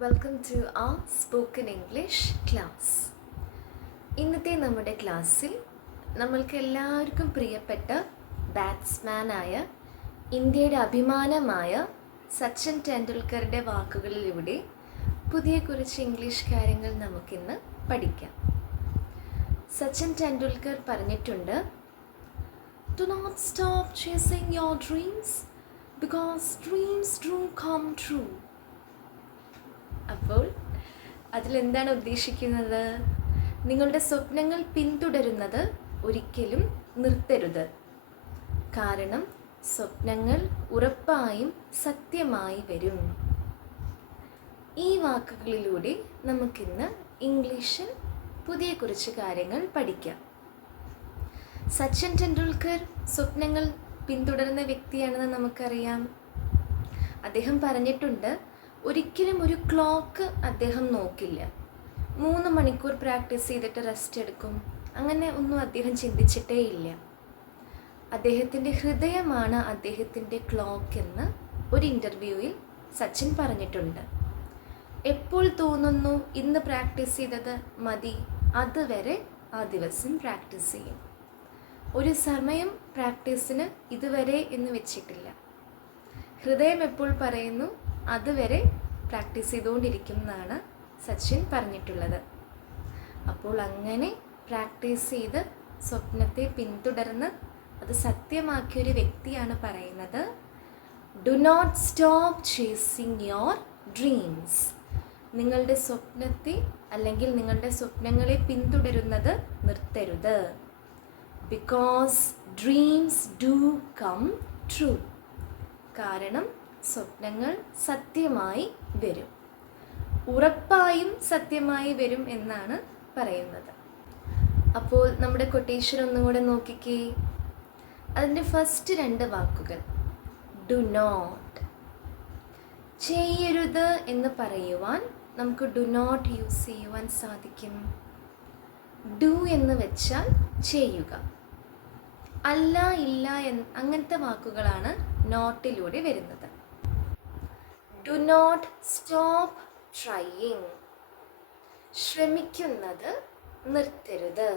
Welcome to ആ spoken English class. ഇന്നത്തെ നമ്മുടെ ക്ലാസ്സിൽ നമ്മൾക്ക് എല്ലാവർക്കും പ്രിയപ്പെട്ട ബാറ്റ്സ്മാനായ ഇന്ത്യയുടെ അഭിമാനമായ സച്ചിൻ ടെണ്ടുൽക്കറുടെ വാക്കുകളിലൂടെ പുതിയ കുറച്ച് ഇംഗ്ലീഷ് കാര്യങ്ങൾ നമുക്കിന്ന് പഠിക്കാം. സച്ചിൻ ടെണ്ടുൽക്കർ പറഞ്ഞിട്ടുണ്ട്, "Do not stop chasing your dreams because dreams do come true." അപ്പോൾ അതിലെന്താണ് ഉദ്ദേശിക്കുന്നത്? നിങ്ങളുടെ സ്വപ്നങ്ങൾ പിന്തുടരുന്നത് ഒരിക്കലും നിർത്തരുത്. കാരണം സ്വപ്നങ്ങൾ ഉറപ്പായും സത്യമായി വരും. ഈ വാക്കുകളിലൂടെ നമുക്കിന്ന് ഇംഗ്ലീഷിൽ പുതിയ കുറച്ച് കാര്യങ്ങൾ പഠിക്കാം. സച്ചിൻ ടെണ്ടുൽക്കർ സ്വപ്നങ്ങൾ പിന്തുടരുന്ന വ്യക്തിയാണെന്ന് നമുക്കറിയാം. അദ്ദേഹം പറഞ്ഞിട്ടുണ്ട്, ഒരിക്കലും ഒരു ക്ലോക്ക് അദ്ദേഹം നോക്കില്ല. 3 മണിക്കൂർ പ്രാക്ടീസ് ചെയ്തിട്ട് റെസ്റ്റ് എടുക്കും, അങ്ങനെ ഒന്നും അദ്ദേഹം ചിന്തിച്ചിട്ടേ ഇല്ല. അദ്ദേഹത്തിൻ്റെ ഹൃദയമാണ് അദ്ദേഹത്തിൻ്റെ ക്ലോക്ക് എന്ന് ഒരു ഇൻ്റർവ്യൂവിൽ സച്ചിൻ പറഞ്ഞിട്ടുണ്ട്. എപ്പോൾ തോന്നുന്നു ഇന്ന് പ്രാക്ടീസ് ചെയ്തത് മതി, അതുവരെ ആ ദിവസം പ്രാക്ടീസ് ചെയ്യും. ഒരു സമയം പ്രാക്ടീസിന് ഇതുവരെ എന്ന് വെച്ചിട്ടില്ല. ഹൃദയം എപ്പോൾ പറയുന്നു അതുവരെ പ്രാക്ടീസ് ചെയ്തുകൊണ്ടിരിക്കും എന്നാണ് സച്ചിൻ പറഞ്ഞിട്ടുള്ളത്. അപ്പോൾ അങ്ങനെ പ്രാക്ടീസ് ചെയ്ത് സ്വപ്നത്തെ പിന്തുടർന്ന് അത് സത്യമാക്കിയൊരു വ്യക്തിയാണ് പറയുന്നത്, "do not stop chasing your dreams." നിങ്ങളുടെ സ്വപ്നത്തെ അല്ലെങ്കിൽ നിങ്ങളുടെ സ്വപ്നങ്ങളെ പിന്തുടരുന്നത് നിർത്തരുത്. Because dreams do come true. കാരണം സ്വപ്നങ്ങൾ സത്യമായി വരും, ഉറപ്പായും സത്യമായി വരും എന്നാണ് പറയുന്നത്. അപ്പോൾ നമ്മുടെ കൊട്ടേഷൻ ഒന്നും കൂടെ നോക്കിക്കേ. അതിൻ്റെ ഫസ്റ്റ് 2 വാക്കുകൾ ഡു നോട്ട്. ചെയ്യരുത് എന്ന് പറയുവാൻ നമുക്ക് ഡു നോട്ട് യൂസ് ചെയ്യുവാൻ സാധിക്കും. ഡു എന്ന് വെച്ചാൽ ചെയ്യുക, അല്ല ഇല്ല അങ്ങനത്തെ വാക്കുകളാണ് നോട്ടിലൂടെ വരുന്നത്. Do not stop trying. ശ്രമിക്കുന്നത് നിർത്തരുത്.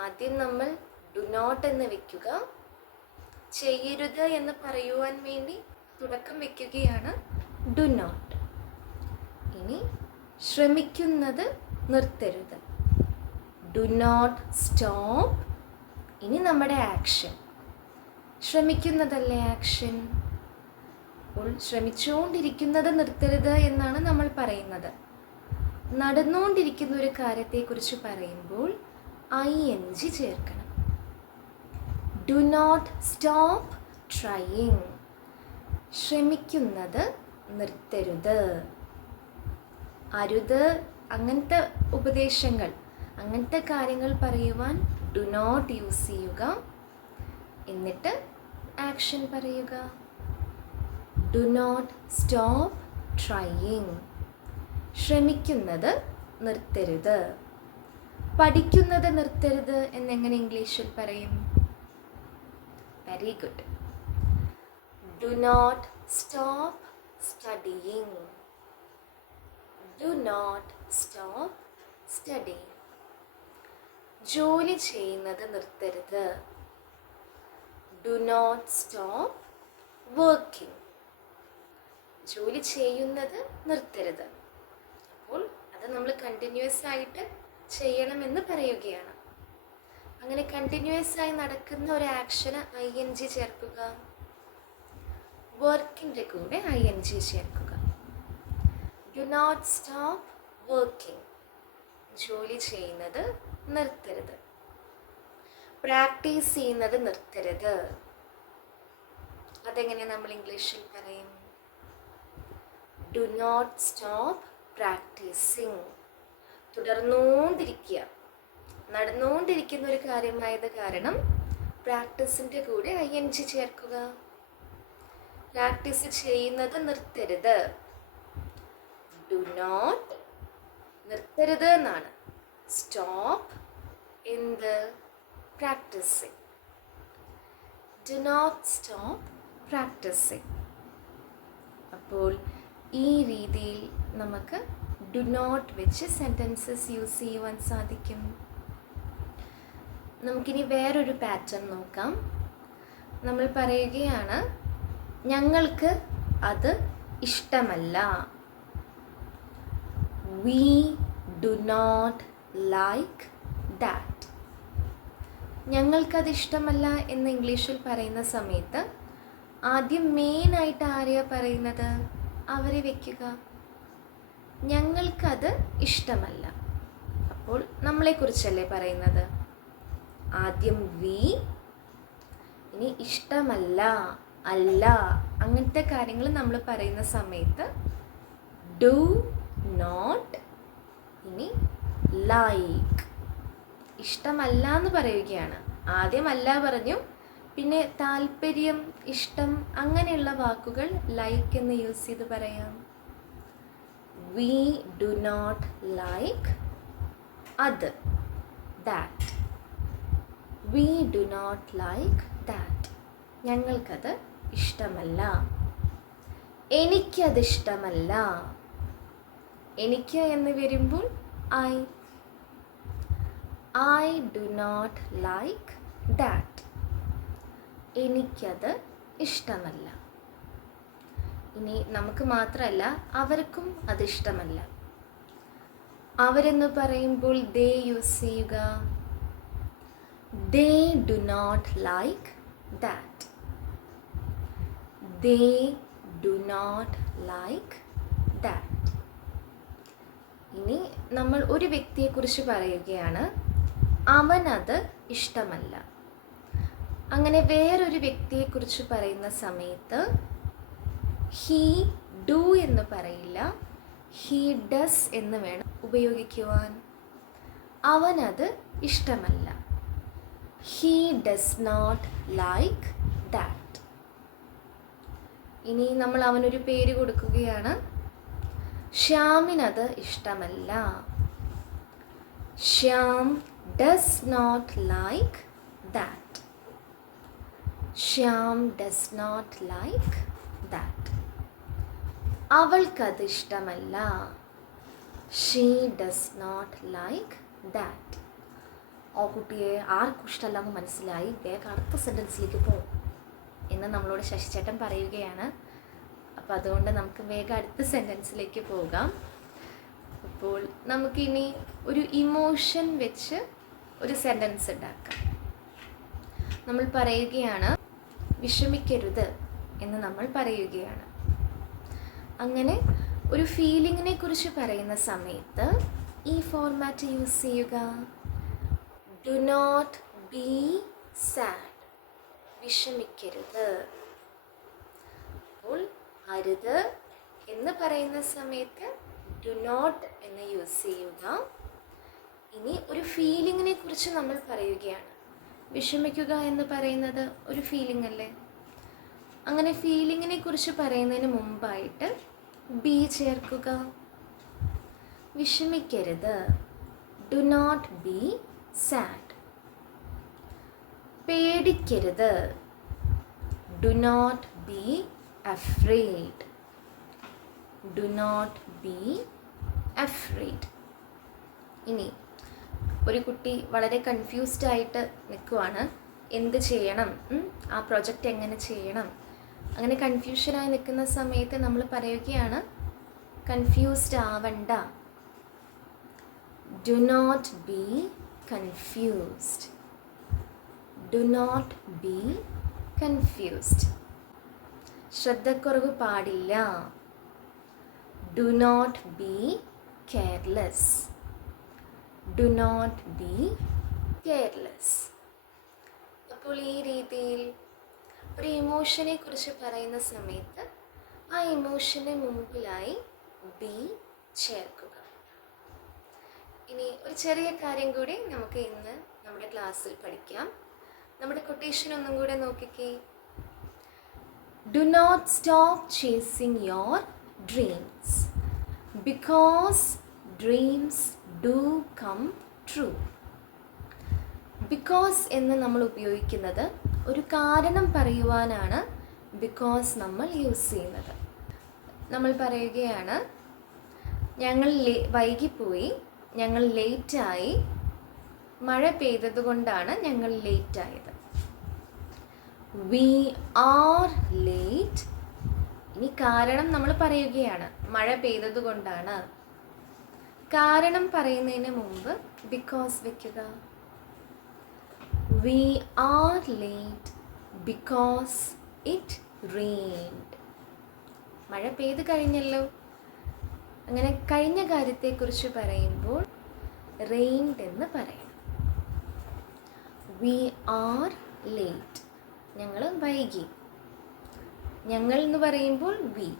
ആദ്യം നമ്മൾ ഡു നോട്ട് എന്ന് വെക്കുക, ചെയ്യരുത് എന്ന് പറയുവാൻ വേണ്ടി തുടക്കം വെക്കുകയാണ് ഡു നോട്ട്. ഇനി ശ്രമിക്കുന്നത് നിർത്തരുത്, ഡു നോട്ട് സ്റ്റോപ്പ്. ഇനി നമ്മുടെ ആക്ഷൻ, ശ്രമിക്കുന്നതല്ലേ ആക്ഷൻ. അപ്പോൾ ശ്രമിച്ചുകൊണ്ടിരിക്കുന്നത് നിർത്തരുത് എന്നാണ് നമ്മൾ പറയുന്നത്. നടന്നുകൊണ്ടിരിക്കുന്ന ഒരു കാര്യത്തെക്കുറിച്ച് പറയുമ്പോൾ ING ചേർക്കണം. Do not stop trying. ശ്രമിക്കുന്നത് നിർത്തരുത്. അരുത് അങ്ങനത്തെ ഉപദേശങ്ങൾ, അങ്ങനത്തെ കാര്യങ്ങൾ പറയുവാൻ ഡു നോട്ട് യൂസ് ചെയ്യുക. എന്നിട്ട് ആക്ഷൻ പറയുക. Do not stop trying. ശ്രമിക്കുന്നത് നിർത്തരുത്. പഠിക്കുന്നത് നിർത്തരുത് എന്നെങ്ങനെ ഇംഗ്ലീഷിൽ പറയും? Very good. Do not stop studying. Do not stop studying. ജോലി ചെയ്യുന്നത് നിർത്തരുത്. Do not stop working. ജോലി ചെയ്യുന്നത് നിർത്തരുത്. അപ്പോൾ അത് നമ്മൾ കണ്ടിന്യൂസ് ആയിട്ട് ചെയ്യണമെന്ന് പറയുകയാണ്. അങ്ങനെ കണ്ടിന്യൂസ് ആയി നടക്കുന്ന ഒരു ആക്ഷന് ING ചേർക്കുക. വർക്കിൻ്റെ കൂടെ ING ചേർക്കുക. Do not stop working. ജോലി ചെയ്യുന്നത് നിർത്തരുത്. പ്രാക്ടീസ് ചെയ്യുന്നത് നിർത്തരുത്. അതെങ്ങനെ നമ്മൾ ഇംഗ്ലീഷിൽ പറയും? Do not stop practising. തുടർന്നുകൊണ്ടിരിക്കുക, നടന്നുകൊണ്ടിരിക്കുന്ന ഒരു കാര്യമായത് കാരണം പ്രാക്ടീസിൻ്റെ കൂടെ ING ചേർക്കുക. പ്രാക്ടീസ് ചെയ്യുന്നത് നിർത്തരുത്. ഡു നോട്ട് നിർത്തരുത് എന്നാണ്. സ്റ്റോപ്പ് എന്ത്? Practising. Do not stop practising. അപ്പോൾ ഈ രീതിയിൽ നമുക്ക് ഡു നോട്ട് വെച്ച് സെൻറ്റൻസസ് യൂസ് ചെയ്യുവാൻ സാധിക്കും. നമുക്കിനി വേറൊരു പാറ്റേൺ നോക്കാം. നമ്മൾ പറയുകയാണ് ഞങ്ങൾക്ക് അത് ഇഷ്ടമല്ല. We do not like that. ഞങ്ങൾക്കത് ഇഷ്ടമല്ല എന്ന് ഇംഗ്ലീഷിൽ പറയുന്ന സമയത്ത് ആദ്യം മെയിനായിട്ട് ആരെയാ പറയുന്നത്? അവരെ വയ്ക്കുക. ഞങ്ങൾക്കത് ഇഷ്ടമല്ല. അപ്പോൾ നമ്മളെക്കുറിച്ചല്ലേ പറയുന്നത്? ആദ്യം വി, ഇനി ഇഷ്ടമല്ല, അല്ല, അങ്ങനത്തെ കാര്യങ്ങൾ നമ്മൾ പറയുന്ന സമയത്ത് ഡു നോട്ട്, ഇനി ലൈക്ക്. ഇഷ്ടമല്ല എന്ന് പറയുകയാണ്. ആദ്യം അല്ല പറഞ്ഞു, പിന്നെ താല്പര്യം, ഇഷ്ടം അങ്ങനെയുള്ള വാക്കുകൾ ലൈക്ക് എന്ന് യൂസ് ചെയ്ത് പറയാം. വി ഡു നോട്ട് ലൈക്ക് അത്, that. We do not like that. ഞങ്ങൾക്കത് ഇഷ്ടമല്ല. എനിക്കത് ഇഷ്ടമല്ല. എനിക്ക് എന്ന് വരുമ്പോൾ I do not like that. എനിക്കത് ഇഷ്ടമല്ല. ഇനി നമുക്ക് മാത്രമല്ല, അവർക്കും അത് ഇഷ്ടമല്ല. അവരെന്ന് പറയുമ്പോൾ ദേ യൂസ് ചെയ്യുക. They do not like that. They do not like that. ഇനി നമ്മൾ ഒരു വ്യക്തിയെക്കുറിച്ച് പറയുകയാണ്, അവനത് ഇഷ്ടമല്ല. അങ്ങനെ വേറൊരു വ്യക്തിയെക്കുറിച്ച് പറയുന്ന സമയത്ത് ഹീ ഡു എന്ന് പറയില്ല, ഹീ ഡസ് എന്ന് വേണം ഉപയോഗിക്കുവാൻ. അവനത് ഇഷ്ടമല്ല. He does not like that. ഇനി നമ്മൾ അവനൊരു പേര് കൊടുക്കുകയാണ്. ശ്യാമിനത് ഇഷ്ടമല്ല. Shyam does not like that. Shyam does not like that. അവൾക്കത് ഇഷ്ടമല്ല. She does not like that. ആ കുട്ടിയെ ആർക്കും ഇഷ്ടമല്ലെന്ന് മനസ്സിലായി, വേഗം അടുത്ത സെൻറ്റൻസിലേക്ക് പോകും എന്ന് നമ്മളോട് ശശിചേട്ടൻ പറയുകയാണ്. അപ്പോൾ അതുകൊണ്ട് നമുക്ക് വേഗം അടുത്ത സെൻറ്റൻസിലേക്ക് പോകാം. അപ്പോൾ നമുക്കിനി ഒരു ഇമോഷൻ വെച്ച് ഒരു സെൻറ്റൻസ് ഉണ്ടാക്കാം. നമ്മൾ പറയുകയാണ് വിഷമിക്കരുത് എന്ന് നമ്മൾ പറയുകയാണ്. അങ്ങനെ ഒരു ഫീലിങ്ങിനെ കുറിച്ച് പറയുന്ന സമയത്ത് ഈ ഫോർമാറ്റ് യൂസ് ചെയ്യുക. Do not be sad. വിഷമിക്കരുത്. അപ്പോൾ അരുത് എന്ന് പറയുന്ന സമയത്ത് ഡു നോട്ട് എന്ന് യൂസ് ചെയ്യുക. ഇനി ഒരു ഫീലിങ്ങിനെ കുറിച്ച് നമ്മൾ പറയുകയാണ്. വിഷമിക്കുക എന്ന് പറയുന്നത് ഒരു ഫീലിംഗ് അല്ലേ? അങ്ങനെ ഫീലിങ്ങിനെ കുറിച്ച് പറയുന്നതിന് മുമ്പായിട്ട് ബി ചേർക്കുക. വിഷമിക്കരുത്. Do not be sad. പേടിക്കരുത്. Do not be afraid. Do not be afraid. ഇനി ഒരു കുട്ടി വളരെ കൺഫ്യൂസ്ഡ് ആയിട്ട് നിൽക്കുവാണ്. എന്ത് ചെയ്യണം, ആ പ്രൊജക്റ്റ് എങ്ങനെ ചെയ്യണം, അങ്ങനെ കൺഫ്യൂഷനായി നിൽക്കുന്ന സമയത്ത് നമ്മൾ പറയുകയാണ് കൺഫ്യൂസ്ഡ് ആവണ്ട. Do not be confused. Do not be confused. ശ്രദ്ധക്കുറവ് പാടില്ല. Do not be careless. Do not be careless. അപ്പോൾ ഈ രീതിയിൽ ഒരു ഇമോഷനെ കുറിച്ച് പറയുന്ന സമയത്ത് ആ ഇമോഷന് മുമ്പിലായി ബി ചേർക്കുക. ഇനി ഒരു ചെറിയ കാര്യം കൂടി നമുക്ക് ഇന്ന് നമ്മുടെ ക്ലാസ്സിൽ പഠിക്കാം. നമ്മുടെ കൊട്ടേഷൻ ഒന്നും കൂടെ നോക്കിക്കേ. Do not stop chasing your dreams because dreams do come true. Because എന്ന് നമ്മൾ ഉപയോഗിക്കുന്നത് ഒരു കാരണം പറയുവാനാണ് because നമ്മൾ യൂസ് ചെയ്യുന്നത്. നമ്മൾ പറയുകയാണ് ഞങ്ങൾ വൈകിപ്പോയി, ഞങ്ങൾ ലേറ്റായി, മഴ പെയ്തത് കൊണ്ടാണ് ഞങ്ങൾ ലേറ്റായത്. V are late. ഇനി കാരണം നമ്മൾ പറയുകയാണ് മഴ പെയ്തത് കൊണ്ടാണ്. കാരണം പറയുന്നതിന് മുമ്പ് ബിക്കോസ് വെക്കുക. We are late because it rained. മഴ പെയ്ത് കഴിഞ്ഞല്ലോ. അങ്ങനെ കഴിഞ്ഞ കാര്യത്തെക്കുറിച്ച് പറയുമ്പോൾ റെയിൻഡ് എന്ന് പറയണം. വി ആർ ലേറ്റ്, ഞങ്ങൾ വൈകി. ഞങ്ങൾ എന്ന് പറയുമ്പോൾ വി.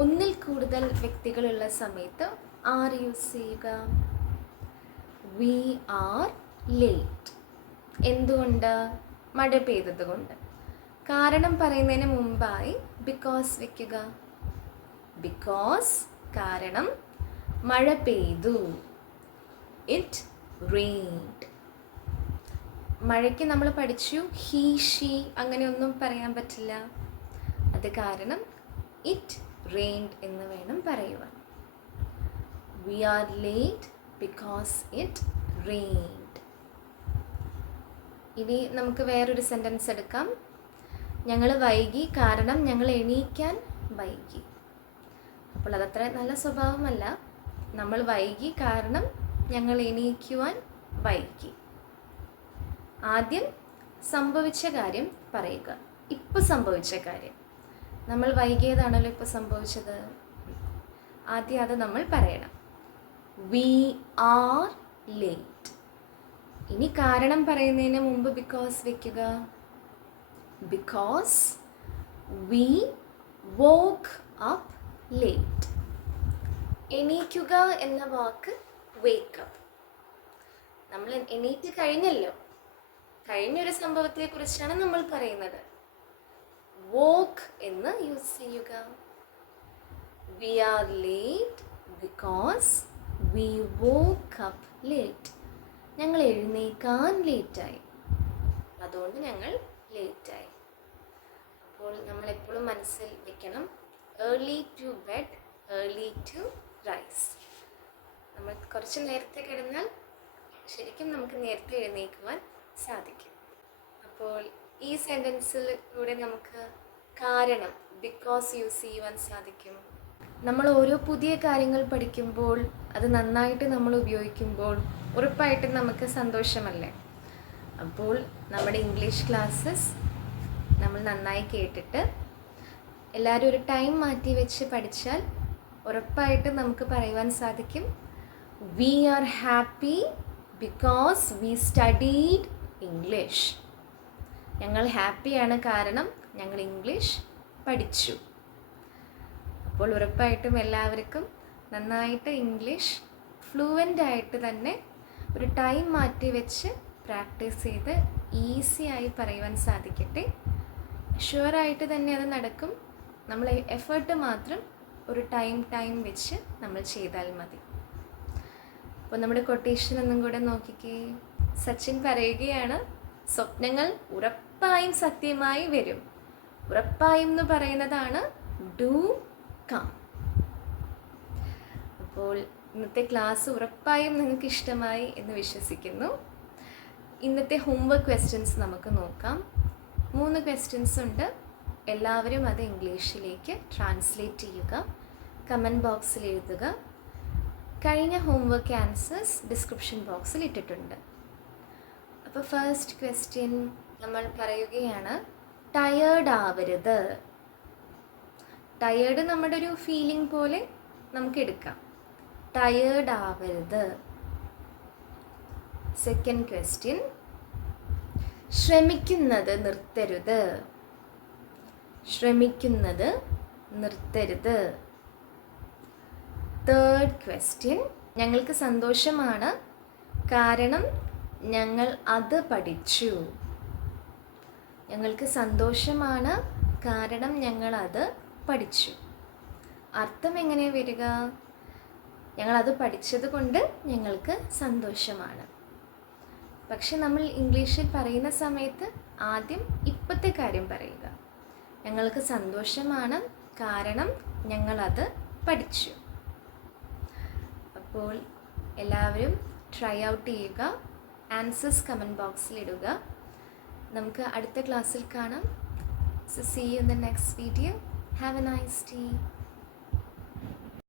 ഒന്നിൽ കൂടുതൽ വ്യക്തികളുള്ള സമയത്ത് ആർ യൂസ് ചെയ്യുക. We are late. എന്തുകൊണ്ട്? മഴ പെയ്തത് കൊണ്ട്. കാരണം പറയുന്നതിന് മുമ്പായി ബിക്കോസ് വെക്കുക. ബിക്കോസ് കാരണം മഴ പെയ്തു. It rained. മഴയ്ക്ക് നമ്മൾ പഠിച്ചു ഹീ ഷീ അങ്ങനെയൊന്നും പറയാൻ പറ്റില്ല. അത് കാരണം ഇറ്റ് റെയിൻഡ് എന്ന് വേണം പറയുവാൻ. We are late because it rained. ഇനി നമുക്ക് വേറൊരു സെൻറ്റൻസ് എടുക്കാം. ഞങ്ങൾ വൈകി കാരണം ഞങ്ങൾ എണീക്കാൻ വൈകി. അപ്പോൾ അതത്ര നല്ല സ്വഭാവമല്ല. നമ്മൾ വൈകി കാരണം ഞങ്ങൾ എണീക്കുവാൻ വൈകി. ആദ്യം സംഭവിച്ച കാര്യം പറയുക. ഇപ്പോൾ സംഭവിച്ച കാര്യം. നമ്മൾ വൈകിയതാണല്ലോ ഇപ്പോൾ സംഭവിച്ചത്. ആദ്യം അത് നമ്മൾ പറയണം. We are late. ഇനി കാരണം പറയുന്നതിന് മുമ്പ് ബിക്കോസ് വെക്കുക. Because we woke up late. എണീക്കുക എന്ന വാക്ക് വേക്കപ്പ്. നമ്മൾ എണീറ്റ് കഴിഞ്ഞല്ലോ. കഴിഞ്ഞൊരു സംഭവത്തെക്കുറിച്ചാണ് നമ്മൾ പറയുന്നത്. വോക്ക് എന്ന് യൂസ് ചെയ്യുക. We are late because we woke up late. ഞങ്ങൾ എഴുന്നേക്കാൻ ലേറ്റായി, അതുകൊണ്ട് ഞങ്ങൾ ലേറ്റായി. അപ്പോൾ നമ്മളെപ്പോഴും മനസ്സിൽ വെക്കണം, early to bed, early to rise. നമ്മൾ കുറച്ച് നേരത്തെ കിടന്നാൽ ശരിക്കും നമുക്ക് നേരത്തെ എഴുന്നേൽക്കുവാൻ സാധിക്കും. അപ്പോൾ ഈ സെൻറ്റൻസിലൂടെ നമുക്ക് കാരണം ബിക്കോസ് യൂസ് ചെയ്യുവാൻ സാധിക്കും. നമ്മൾ ഓരോ പുതിയ കാര്യങ്ങൾ പഠിക്കുമ്പോൾ അത് നന്നായിട്ട് നമ്മൾ ഉപയോഗിക്കുമ്പോൾ ഉറപ്പായിട്ടും നമുക്ക് സന്തോഷമല്ലേ. അപ്പോൾ നമ്മുടെ ഇംഗ്ലീഷ് ക്ലാസ്സസ് നമ്മൾ നന്നായി കേട്ടിട്ട് എല്ലാവരും ഒരു ടൈം മാറ്റി വെച്ച് പഠിച്ചാൽ ഉറപ്പായിട്ടും നമുക്ക് പറയുവാൻ സാധിക്കും, we are happy because we studied English. ഞങ്ങൾ ഹാപ്പിയാണ് കാരണം ഞങ്ങൾ ഇംഗ്ലീഷ് പഠിച്ചു. അപ്പോൾ ഉറപ്പായിട്ടും എല്ലാവർക്കും നന്നായിട്ട് ഇംഗ്ലീഷ് ഫ്ലുവൻ്റ് ആയിട്ട് തന്നെ ഒരു ടൈം മാറ്റി വെച്ച് പ്രാക്ടീസ് ചെയ്ത് ഈസിയായി പറയുവാൻ സാധിക്കട്ടെ. ഷുവറായിട്ട് തന്നെ അത് നടക്കും. നമ്മൾ എഫേർട്ട് മാത്രം ഒരു ടൈം വെച്ച് നമ്മൾ ചെയ്താൽ മതി. അപ്പോൾ നമ്മുടെ കൊട്ടേഷൻ ഒന്നും കൂടെ നോക്കിക്കേ. സച്ചിൻ പറയുകയാണ്, സ്വപ്നങ്ങൾ ഉറപ്പായും സത്യമായി വരും. ഉറപ്പായും എന്ന് പറയുന്നതാണ് ഡു കം. അപ്പോൾ ഇന്നത്തെ ക്ലാസ് ഉറപ്പായും നിങ്ങൾക്ക് ഇഷ്ടമായി എന്ന് വിശ്വസിക്കുന്നു. ഇന്നത്തെ ഹോംവർക്ക് ക്വസ്റ്റ്യൻസ് നമുക്ക് നോക്കാം. 3 ക്വസ്റ്റ്യൻസ് ഉണ്ട്. എല്ലാവരും അത് ഇംഗ്ലീഷിലേക്ക് ട്രാൻസ്ലേറ്റ് ചെയ്യുക, കമൻറ്റ് ബോക്സിൽ എഴുതുക. കഴിഞ്ഞ ഹോംവർക്ക് ആൻസേഴ്സ് ഡിസ്ക്രിപ്ഷൻ ബോക്സിൽ ഇട്ടിട്ടുണ്ട്. അപ്പോൾ ഫസ്റ്റ് ക്വസ്റ്റ്യൻ നമ്മൾ പറയുകയാണ്, ടയേർഡ് ആവരുത്. ടയേർഡ് നമ്മുടെ ഒരു ഫീലിംഗ് പോലെ നമുക്ക് എടുക്കാം. ടയേർഡ് ആവരുത്. സെക്കൻഡ് ക്വസ്റ്റ്യൻ, ശ്രമിക്കുന്നത് നിർത്തരുത്. ശ്രമിക്കുന്നത് നിർത്തരുത്. തേർഡ് ക്വസ്റ്റ്യൻ, ഞങ്ങൾക്ക് സന്തോഷമാണ് കാരണം ഞങ്ങൾ അത് പഠിച്ചു. ഞങ്ങൾക്ക് സന്തോഷമാണ് കാരണം ഞങ്ങൾ അത് പഠിച്ചു. അർത്ഥം എങ്ങനെ വരിക? ഞങ്ങളത് പഠിച്ചത് കൊണ്ട് ഞങ്ങൾക്ക് സന്തോഷമാണ്. പക്ഷെ നമ്മൾ ഇംഗ്ലീഷിൽ പറയുന്ന സമയത്ത് ആദ്യം ഇപ്പോഴത്തെ കാര്യം പറയുക. ഞങ്ങൾക്ക് സന്തോഷമാണ് കാരണം ഞങ്ങളത് പഠിച്ചു. അപ്പോൾ എല്ലാവരും ട്രൈ ഔട്ട് ചെയ്യുക, ആൻസേഴ്സ് കമൻറ്റ് ബോക്സിൽ ഇടുക. നമുക്ക് അടുത്ത ക്ലാസ്സിൽ കാണാം. So see you in the next video. Have a nice day.